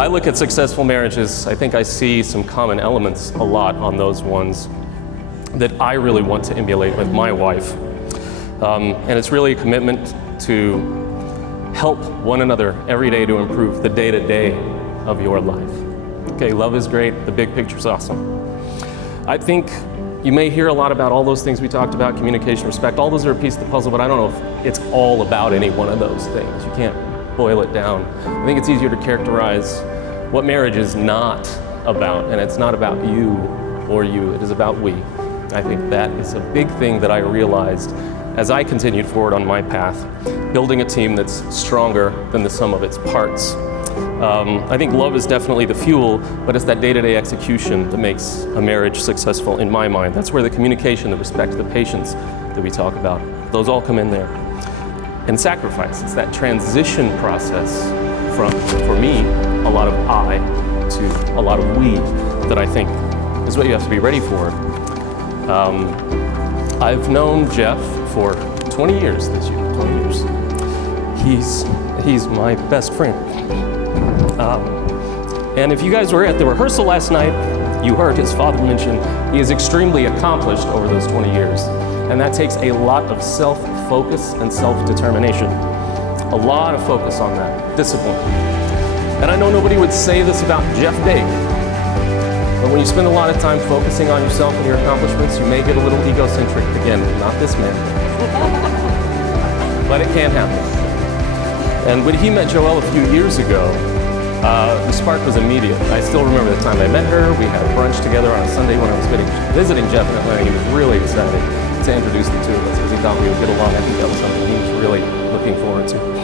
I look at successful marriages, I think I see some common elements a lot on those ones that I really want to emulate with my wife. And it's really a commitment to help one another every day to improve the day-to-day of your life. Okay, love is great, the big picture's awesome. I think you may hear a lot about all those things we talked about, communication, respect, all those are a piece of the puzzle, but I don't know if it's all about any one of those things. You can't boil it down. I think it's easier to characterize what marriage is not about, and it's not about you or you, it is about we. I think that is a big thing that I realized as I continued forward on my path, building a team that's stronger than the sum of its parts. I think love is definitely the fuel, but it's that day-to-day execution that makes a marriage successful in my mind. That's where the communication, the respect, the patience that we talk about, those all come in there. And sacrifice, it's that transition process from, for me, a lot of I to a lot of we that I think is what you have to be ready for. I've known Jeff for 20 years this year, 20 years. He's my best friend. And if you guys were at the rehearsal last night, you heard his father mention he is extremely accomplished over those 20 years. And that takes a lot of self-focus and self-determination. A lot of focus on that, discipline. And I know nobody would say this about Jeff Big, but when you spend a lot of time focusing on yourself and your accomplishments, you may get a little egocentric. Again, not this man. But it can happen. And when he met Joelle a few years ago, the spark was immediate. I still remember the time I met her. We had brunch together on a Sunday when I was visiting Jeff in Atlanta. He was really excited to introduce the two of us because he thought we would get along. I think that was something he was really looking forward to.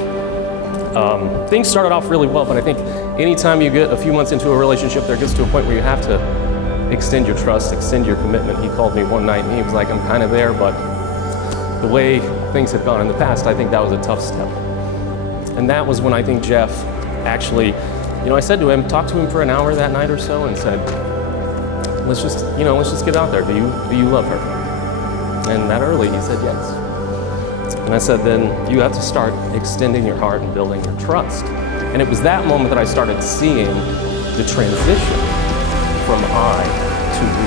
Things started off really well, but I think anytime you get a few months into a relationship, there gets to a point where you have to extend your trust, extend your commitment. He called me one night and he was like, I'm kind of there, but the way things had gone in the past, I think that was a tough step. And that was when I think Jeff actually, I said to him, talked to him for an hour that night or so and said, let's just get out there. Do you love her? And that early he said yes. And I said, then you have to start extending your heart and building your trust. And it was that moment that I started seeing the transition from I to we,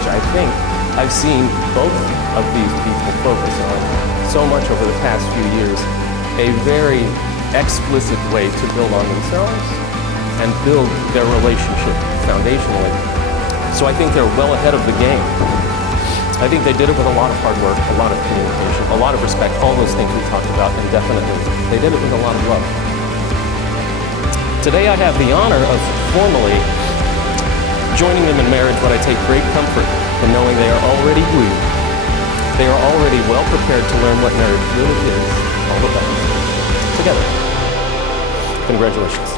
which I think I've seen both of these people focus on so much over the past few years, a very explicit way to build on themselves and build their relationship foundationally. So I think they're well ahead of the game. I think they did it with a lot of hard work, a lot of communication, a lot of respect, all those things we talked about, and definitely they did it with a lot of love. Today I have the honor of formally joining them in marriage, but I take great comfort in knowing they are already glued. They are already well prepared to learn what marriage really is all about. Together. Congratulations.